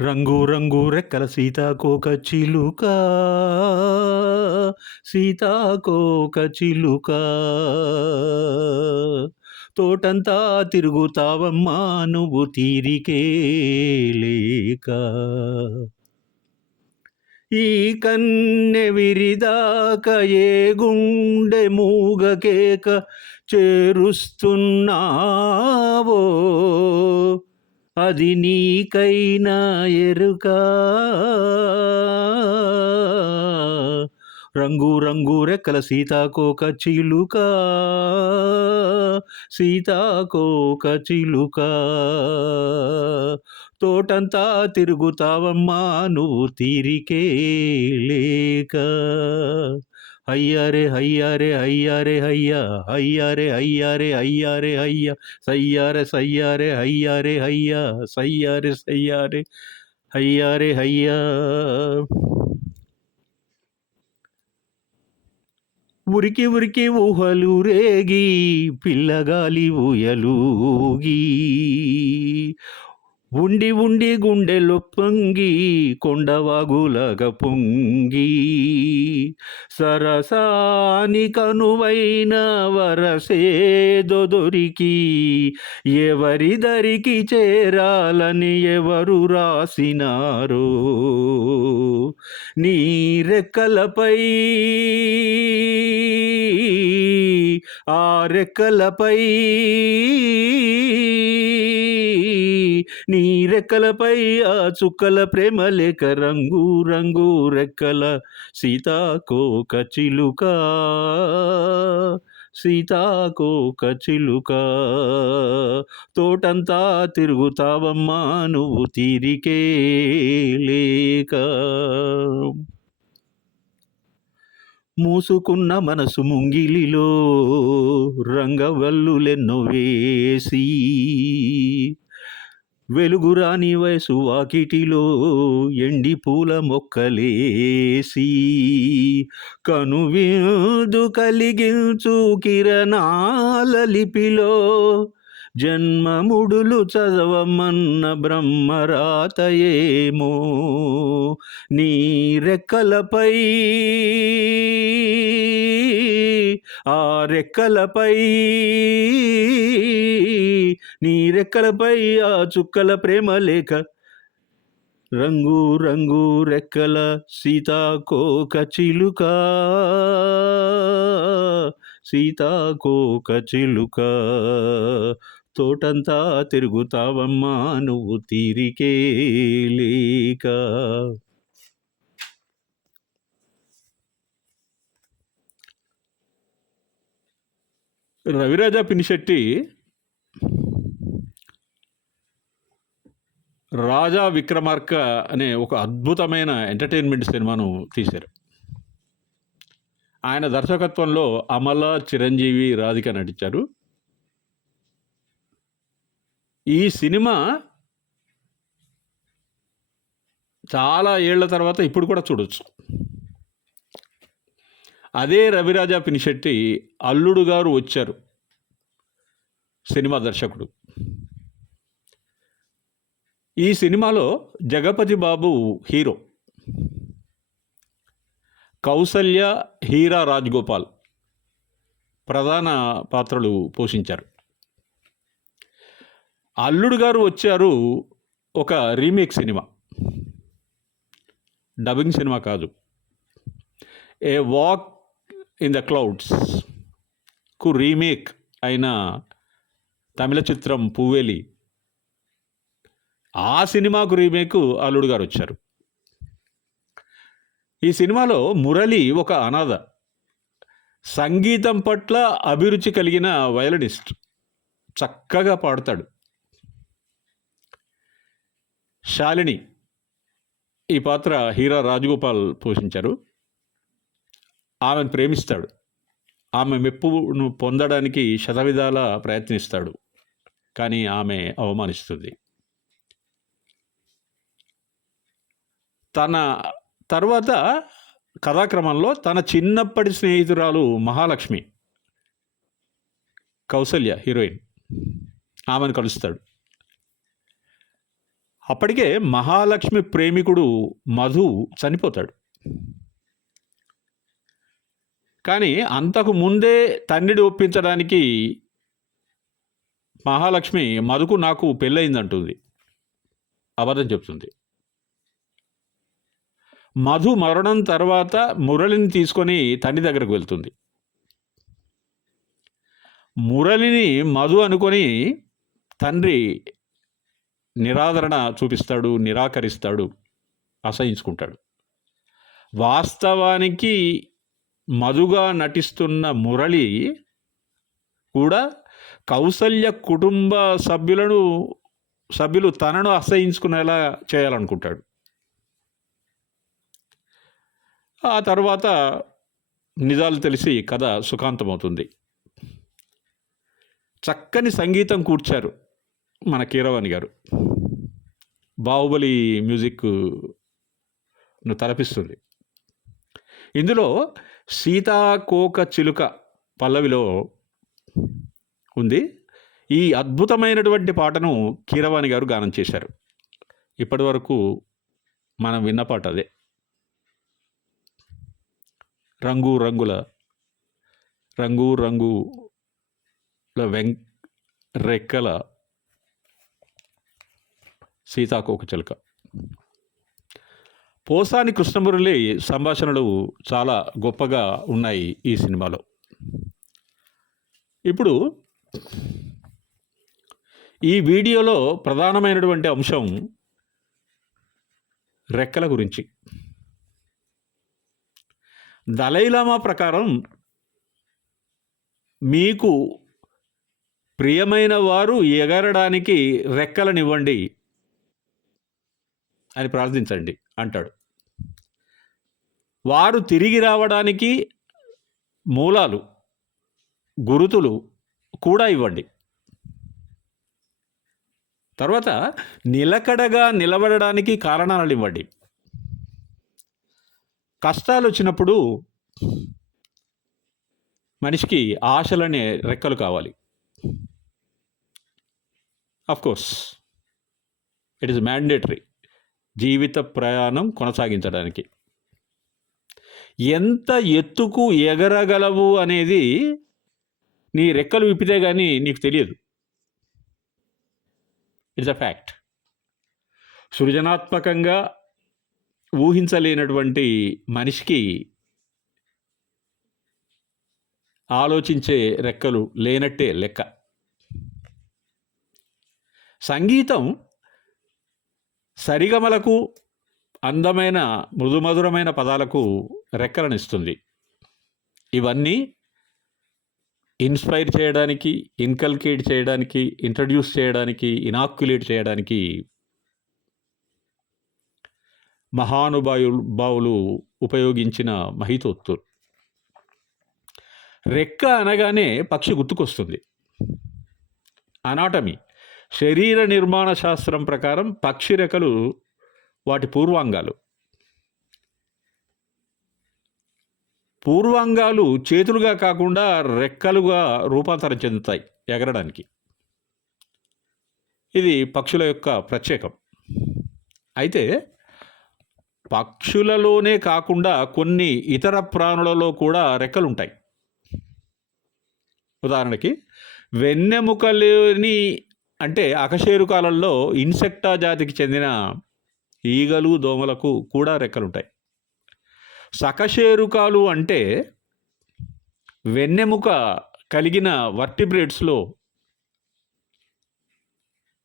రంగు రంగు రెక్కల సీతాకోక చిలుక సీతాకోక చిలుక. తోటంతా తిరుగుతావమ్మా నువ్వు తీరికే లేక. ఈ కన్నె విరిదాక ఏ గుండె మూగకేక చేరుస్తున్నావో? అది నీకైనా ఎరుక? రంగు రంగు రెక్కల సీతాకోక చిలుక. సీతాకోక చిలుక. తోటంతా తిరుగుతావమ్మా నువ్వు తీరికే లేక. అయ్యారే అయ్యారే అయ్యారే అయ్యా అయ్యారే అయ్యారే అయ్యారే అయ్యా సయ్యారే సయ్యారే అయ్యారే అయ్యా సయ్యారే సయ్యారే అయ్యారే అయ్యా ఉరికి ఉరికి ఊహలు రేగి పిల్లగాలి ఊయలూగి ఉండి ఉండి గుండెలు పొంగి కొండవాగులగ పొంగి. సరసాని కనువైన వరసేదో దొరికి ఎవరి దరికి చేరాలని ఎవరు రాసినారో. నీ రెక్కలపై ఆ రెక్కలపై నీ రెక్కలపై ఆ చుక్కల ప్రేమ లేక రంగు రంగు రెక్కల సీతాకోక చిలుక. సీతాకోక చిలుక. తోటంతా తిరుగుతావమ్మా నువ్వు తీరికే లేక. మూసుకున్న మనసు ముంగిలిలో రంగవల్లులెన్నో వేసి వెలుగురాని వయసు వాకిటిలో ఎండి పూల మొక్కలేసి కనువిందు కలిగించు కిరణాల లిపిలో జన్మముడులు చదవమన్న బ్రహ్మరాతయేమో నీ రెక్కలపై. ఆ రెక్కలపై నీ రెక్కలపై ఆ చుక్కల ప్రేమ లేక రంగు రంగు రెక్కల సీతాకోక చిలుక. సీతాకోక చిలుక. తోటంతా తిరుగుతావమ్మా నువ్వు తీరికే లేక. రవిరాజా పినిశెట్టి రాజా విక్రమార్క అనే ఒక అద్భుతమైన ఎంటర్టైన్మెంట్ సినిమాను తీశారు. ఆయన దర్శకత్వంలో అమల చిరంజీవి రాధిక నటించారు. ఈ సినిమా చాలా ఏళ్ళ తర్వాత ఇప్పుడు కూడా చూడొచ్చు. అదే రవిరాజా పినిశెట్టి అల్లుడు గారు వచ్చారు సినిమా దర్శకుడు. ఈ సినిమాలో జగపతి బాబు హీరో కౌసల్య హీరా రాజ్గోపాల్ ప్రధాన పాత్రలు పోషించారు. అల్లుడు గారు వచ్చారు ఒక రీమేక్ సినిమా. డబ్బింగ్ సినిమా కాదు. ఏ వాక్ ఇన్ ద క్లౌడ్స్కు రీమేక్ అయిన తమిళ చిత్రం పువ్వేలి ఆ సినిమాకు రీమేక్ అల్లుడు గారు వచ్చారు. ఈ సినిమాలో మురళి ఒక అనాథ. సంగీతం పట్ల అభిరుచి కలిగిన వయలనిస్ట్. చక్కగా పాడతాడు. శాలిని ఈ పాత్ర హీరా రాజగోపాల్ పోషించారు. ఆమెను ప్రేమిస్తాడు. ఆమె మెప్పును పొందడానికి శతవిధాల ప్రయత్నిస్తాడు. కానీ ఆమె అవమానిస్తుంది. తన తర్వాత కథాక్రమంలో తన చిన్నప్పటి స్నేహితురాలు మహాలక్ష్మి కౌసల్య హీరోయిన్ ఆమెను కలుస్తాడు. అప్పటికే మహాలక్ష్మి ప్రేమికుడు మధు చనిపోతాడు. కానీ అంతకు ముందే తండ్రిని ఒప్పించడానికి మహాలక్ష్మి మధుకు నాకు పెళ్ళయిందంటుంది. అబద్ధం చెప్తుంది. మధు మరణం తర్వాత మురళిని తీసుకొని తండ్రి దగ్గరకు వెళ్తుంది. మురళిని మధు అనుకొని తండ్రి నిరాదరణ చూపిస్తాడు నిరాకరిస్తాడు అసహించుకుంటాడు. వాస్తవానికి మధుగా నటిస్తున్న మురళి కూడా కౌసల్య కుటుంబ సభ్యులను సభ్యులు తనను అసహించుకునేలా చేయాలనుకుంటాడు. ఆ తర్వాత నిజాలు తెలిసి కథ సుఖాంతమవుతుంది. చక్కని సంగీతం కూర్చారు. మన కీరవాణి గారు. బాహుబలి మ్యూజిక్ను తలపిస్తుంది. ఇందులో సీతాకోక చిలుక పల్లవిలో ఉంది. ఈ అద్భుతమైనటువంటి పాటను కీరవాణి గారు గానం చేశారు. ఇప్పటి వరకు మనం విన్న పాట అదే. రంగు రంగుల రంగు రంగుల వెం రెక్కల సీతాకోక చిలుక. పోసాని కృష్ణమురళి సంభాషణలు చాలా గొప్పగా ఉన్నాయి ఈ సినిమాలో. ఇప్పుడు ఈ వీడియోలో ప్రధానమైనటువంటి అంశం రెక్కల గురించి. దలైలామా ప్రకారం మీకు ప్రియమైన వారు ఎగరడానికి రెక్కలనివ్వండి. అని ప్రార్థించండి అంటాడు. వారు తిరిగి రావడానికి మూలాలు గురుతులు కూడా ఇవ్వండి. తర్వాత నిలకడగా నిలబడడానికి కారణాలు ఇవ్వండి. కష్టాలు వచ్చినప్పుడు మనిషికి ఆశలనే రెక్కలు కావాలి. కోర్స్ ఇట్ ఈస్ మ్యాండేటరీ జీవిత ప్రయాణం కొనసాగించడానికి. ఎంత ఎత్తుకు ఎగరగలవు అనేది నీ రెక్కలు విప్పితే కానీ నీకు తెలియదు. ఇట్స్ అ ఫ్యాక్ట్ సృజనాత్మకంగా ఊహించలేనటువంటి మనిషికి ఆలోచించే రెక్కలు లేనట్టే లెక్క. సంగీతం సరిగమలకు అందమైన మృదుమధురమైన పదాలకు రెక్కలనిస్తుంది. ఇవన్నీ ఇన్స్పైర్ చేయడానికి ఇన్కల్కేట్ చేయడానికి ఇంట్రడ్యూస్ చేయడానికి ఇనాక్యులేట్ చేయడానికి మహానుభావులు బావులు ఉపయోగించిన మహితోత్తులు. రెక్క అనగానే పక్షి గుర్తుకొస్తుంది. అనాటమీ. శరీర నిర్మాణ శాస్త్రం ప్రకారం పక్షి రెక్కలు వాటి పూర్వాంగాలు. పూర్వాంగాలు చేతులుగా కాకుండా రెక్కలుగా రూపాంతరం చెందుతాయి ఎగరడానికి. ఇది పక్షుల యొక్క ప్రత్యేకం. అయితే పక్షులలోనే కాకుండా కొన్ని ఇతర ప్రాణులలో కూడా రెక్కలు ఉంటాయి ఉదాహరణకి వెన్నెముక లేని అంటే అకశేరుకాలలో ఇన్సెక్టా జాతికి చెందిన ఈగలు దోమలకు కూడా రెక్కలుంటాయి. సకశేరుకాలు అంటే వెన్నెముక కలిగిన వర్టిబ్రేట్స్లో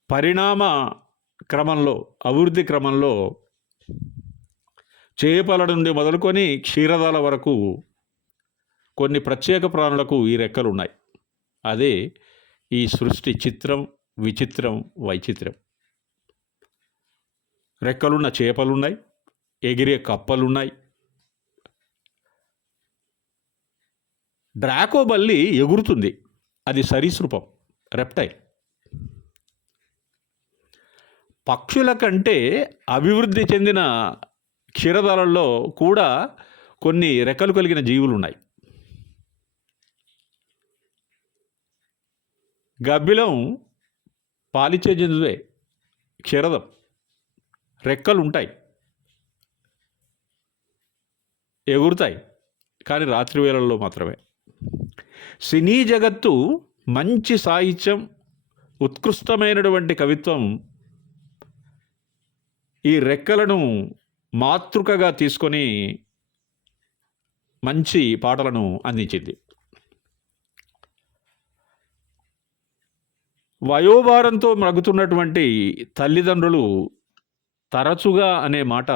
పరిణామ క్రమంలో అభివృద్ధి క్రమంలో చేపల నుండి మొదలుకొని క్షీరదాల వరకు కొన్ని ప్రత్యేక ప్రాణులకు ఈ రెక్కలు ఉన్నాయి అదే ఈ సృష్టి చిత్రం విచిత్రం వైచిత్రం. రెక్కలున్న చేపలున్నాయి ఎగిరే కప్పలున్నాయి. డ్రాకో బల్లి ఎగురుతుంది. అది సరీసృపం రెప్టైల్. పక్షుల కంటే అభివృద్ధి చెందిన క్షీరదాలలో కూడా కొన్ని రెక్కలు కలిగిన జీవులు ఉన్నాయి గబ్బిలం పాలిచ్చే జంతువే. క్షీరదం. రెక్కలు ఉంటాయి ఎగురుతాయి. కానీ రాత్రి వేళల్లో మాత్రమే. సినీ జగత్తు మంచి సాహిత్యం ఉత్కృష్టమైనటువంటి కవిత్వం ఈ రెక్కలను మాతృకగా తీసుకొని మంచి పాటలను అందించింది. వయోభారంతో మ్రగుతున్నటువంటి తల్లిదండ్రులు తరచుగా అనే మాట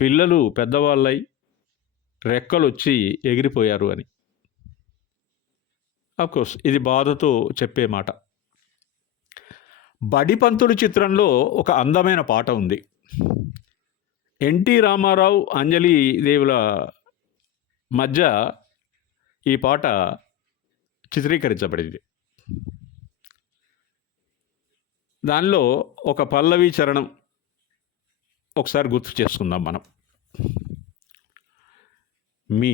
పిల్లలు పెద్దవాళ్ళై రెక్కలొచ్చి ఎగిరిపోయారు అని. అఫ్కోర్స్ ఇది బాధతో చెప్పే మాట. బడిపంతుడు చిత్రంలో ఒక అందమైన పాట ఉంది. ఎన్టీ రామారావు అంజలి దేవుల మధ్య ఈ పాట చిత్రీకరించబడింది. దానిలో ఒక పల్లవి చరణం ఒకసారి గుర్తు చేసుకుందాం మనం. మీ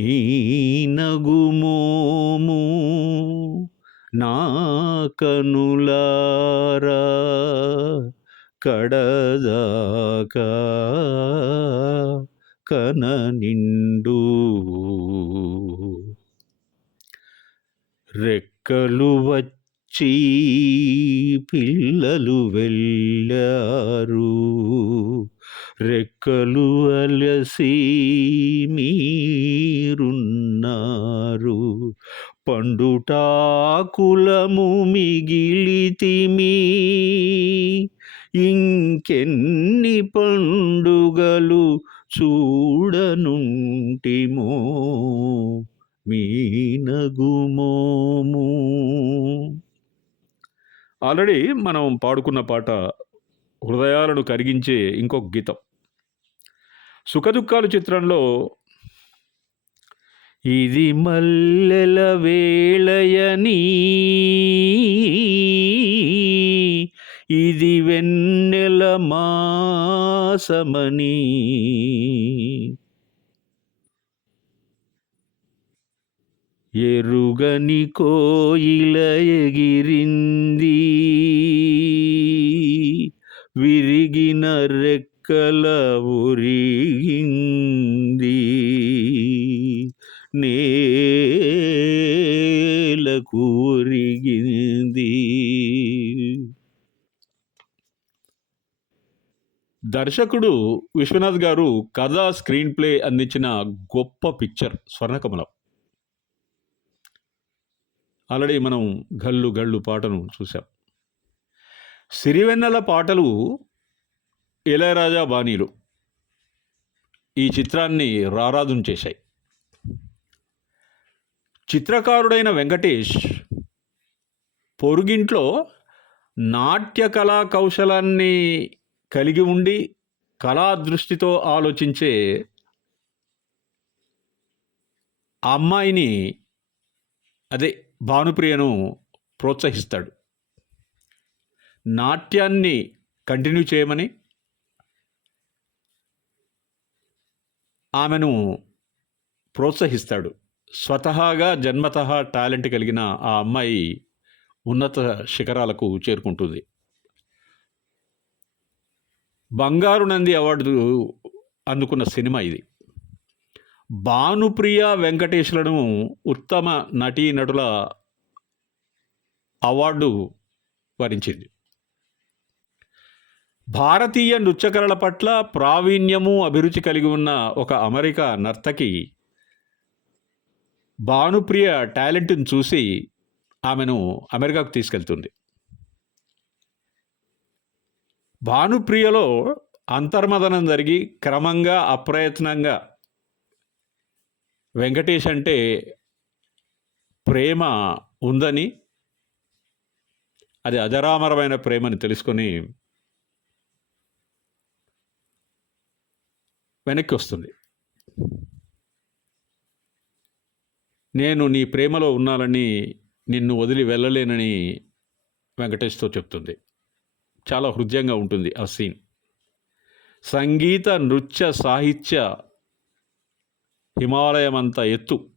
నగుమోము నా కనులారా కడదాకా కన నిండు రెక్కలు వచ్చి పిల్లలు వెళ్ళారు. రెక్కలు అలసి మీరున్నారు. పండుటాకులము మిగిలితిమి. ఇంకెన్ని పండుగలు చూడనుంటిమో. మీనగుమోము ఆల్రెడీ మనం పాడుకున్న పాట హృదయాలను కరిగించే ఇంకొక గీతం. సుఖదుఖాలు చిత్రంలో ఇది మల్లెల వేళయని ఇది వెన్నెల మాసమని. ఎరుగని కోయిల ఎగిరింది. విరిగిన రెక్కల ఉరిగింది. నేలకు ఉరిగింది దర్శకుడు విశ్వనాథ్ గారు కథ స్క్రీన్ ప్లే అందించిన గొప్ప పిక్చర్ స్వర్ణకమలం. ఆల్రెడీ మనం గల్లు గళ్ళు పాటను చూసాం సిరివెన్నెల పాటలు ఇళయరాజా బాణీలు. ఈ చిత్రాన్ని రారాజును చేశాయి. చిత్రకారుడైన వెంకటేష్ పొరుగింట్లో నాట్య కళా కౌశలాన్ని కలిగి ఉండి కళా దృష్టితో ఆలోచించే అమ్మాయిని అదే భానుప్రియను ప్రోత్సహిస్తాడు. నాట్యాన్ని కంటిన్యూ చేయమని ఆమెను ప్రోత్సహిస్తాడు. స్వతహాగా జన్మత టాలెంట్ కలిగిన ఆ అమ్మాయి ఉన్నత శిఖరాలకు చేరుకుంటుంది. బంగారు నంది అవార్డు అందుకున్న సినిమా ఇది. భానుప్రియ వెంకటేశ్వరను ఉత్తమ నటీనటుల అవార్డు వరించింది. భారతీయ నృత్యకళల పట్ల ప్రావీణ్యము అభిరుచి కలిగి ఉన్న ఒక అమెరికా నర్తకి భానుప్రియ టాలెంట్ని చూసి ఆమెను అమెరికాకు తీసుకెళ్తుంది. భానుప్రియలో అంతర్మదనం జరిగి క్రమంగా అప్రయత్నంగా వెంకటేష్ అంటే ప్రేమ ఉందని అది అజరామరమైన ప్రేమని తెలుసుకొని వెనక్కి వస్తుంది. నేను నీ ప్రేమలో ఉన్నానని నిన్ను వదిలి వెళ్ళలేనని వెంకటేష్తో చెప్తుంది. చాలా హృదయంగా ఉంటుంది ఆ సీన్. సంగీత నృత్య సాహిత్య హిమాలయమంత ఎత్తు.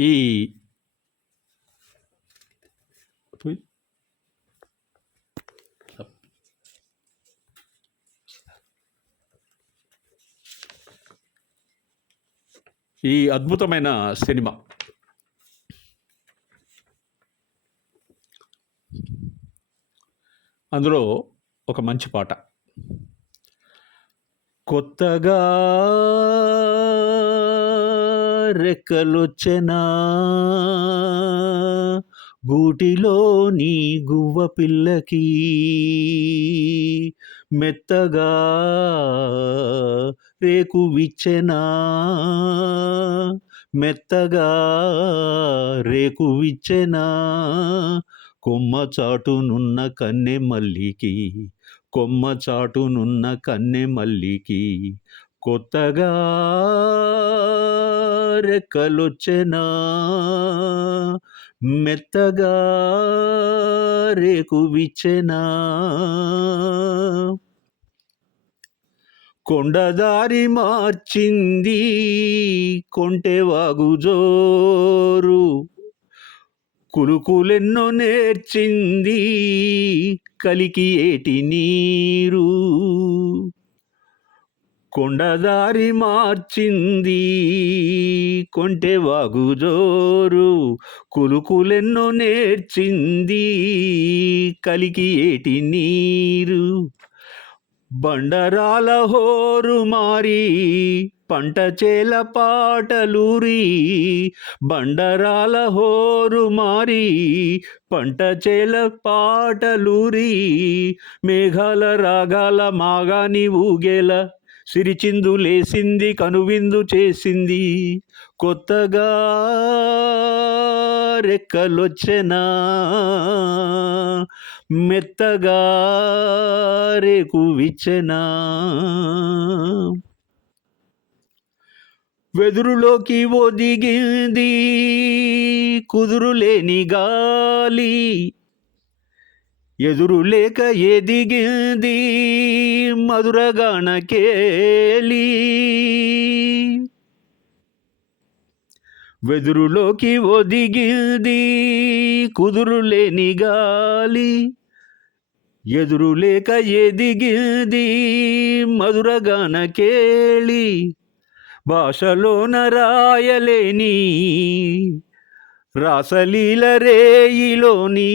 ఈ ఈ అద్భుతమైన సినిమా. అందులో ఒక మంచి పాట. కొత్తగా రెక్కలొచ్చెనా గూటిలో నీ గువ్వ పిల్లకి మెత్తగా రేకు విచ్చెనా. మెత్తగా రేకు విచ్చెనా. కొమ్మ చాటునున్న కన్నె మల్లికి కొమ్మ చాటునున్న కన్నె మల్లికి కొత్తగా రెక్కలొచ్చెనా? మెత్తగా రేకు విచ్చెనా కొండదారి మార్చింది కొంటే జోరు కులుకులెన్నో నేర్చింది కలికి ఏటి నీరు? కొండదారి మార్చింది కొంటే వాగుజోరు కులుకులెన్నో నేర్చింది కలికి ఏటి నీరు? బండరాల హోరు మారి పంట చేల పాటలూరి బండరాల హోరు మారి పంట చేల పాటలూరి మేఘాల రాగాల మాగాని ఊగేల సిరిచిందు లేసింది కనువిందు చేసింది. కొత్తగా రెక్కలొచ్చెనా మెత్తగా రేకు విచ్చెనా వెదురులోకి ఒదిగింది. కుదురులేని గాలి ఎదురు లేక ఎదిగింది మధురగానకేలి వెదురులోకి ఒదిగింది. కుదురులేని గాలి ఎదురు లేక ఎదిగింది. మధురగాన కేళి భాషలోన రాయలేని రాసలీల రేయిలోని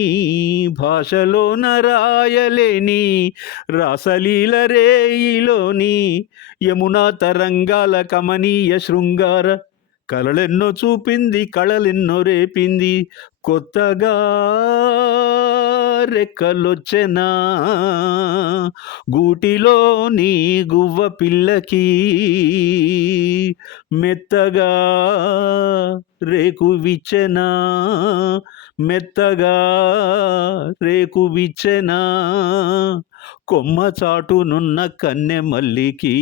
భాషలోన రాయలేని రాసలీల రేయిలోని యమునా తరంగాల కమనీయ శృంగార కలలెన్నో చూపింది కళలెన్నో రేపింది కొత్తగా రెక్కలొచ్చెనా గూటిలో నీ గువ్వ పిల్లకి మెత్తగా రేకు విచ్చెనా మెత్తగా రేకు విచ్చెనా కొమ్మ చాటునున్న కన్నె మల్లికి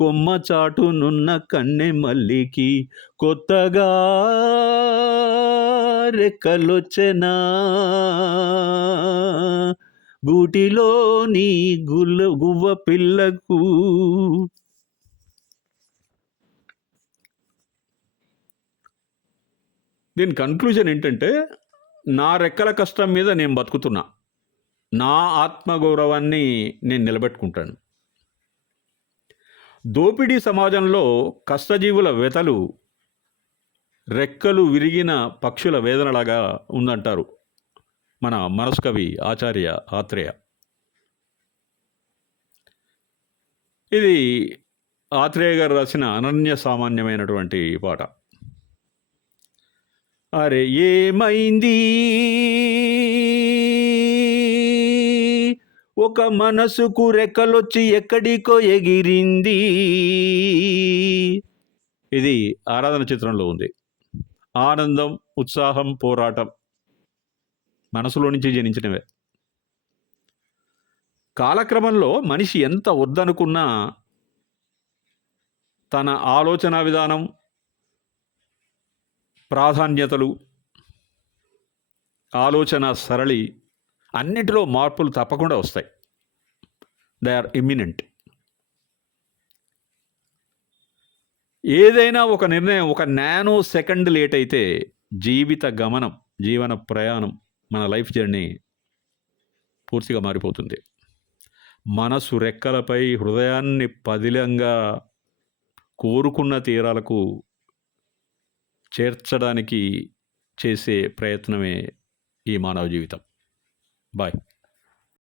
కొమ్మ చాటునున్న కన్నె మల్లికి కొత్తగా రెక్కలొచ్చెనా? గూటిలోని గుల్ల గువ్వ పిల్లకు దీని కన్క్లూజన్ ఏంటంటే నా రెక్కల కష్టం మీద నేను బతుకుతున్నా. నా ఆత్మగౌరవాన్ని నేను నిలబెట్టుకుంటాను. దోపిడీ సమాజంలో కష్టజీవుల వెతలు రెక్కలు విరిగిన పక్షుల వేదనలాగా ఉందంటారు మన మనస్కవి ఆచార్య ఆత్రేయ. ఇది ఆత్రేయ గారు రాసిన అనన్య సామాన్యమైనటువంటి పాట. అరే ఏమైంది? ఒక మనసుకు రెక్కలొచ్చి ఎక్కడికో ఎగిరింది. ఇది ఆరాధన చిత్రంలో ఉంది. ఆనందం ఉత్సాహం పోరాటం మనసులో నుంచి జనించినవే. కాలక్రమంలో మనిషి ఎంత వద్దనుకున్నా తన ఆలోచన విధానం ప్రాధాన్యతలు ఆలోచన సరళి అన్నిటిలో మార్పులు తప్పకుండా వస్తాయి. దే ఆర్ ఇమ్మినెంట్ ఏదైనా ఒక నిర్ణయం ఒక నానో సెకండ్ లేట్ అయితే జీవిత గమనం జీవన ప్రయాణం మన లైఫ్ జర్నీ పూర్తిగా మారిపోతుంది. మనసు రెక్కలపై హృదయాన్ని పదిలంగా కోరుకున్న తీరాలకు చేర్చడానికి చేసే ప్రయత్నమే ఈ మానవ జీవితం. Bye.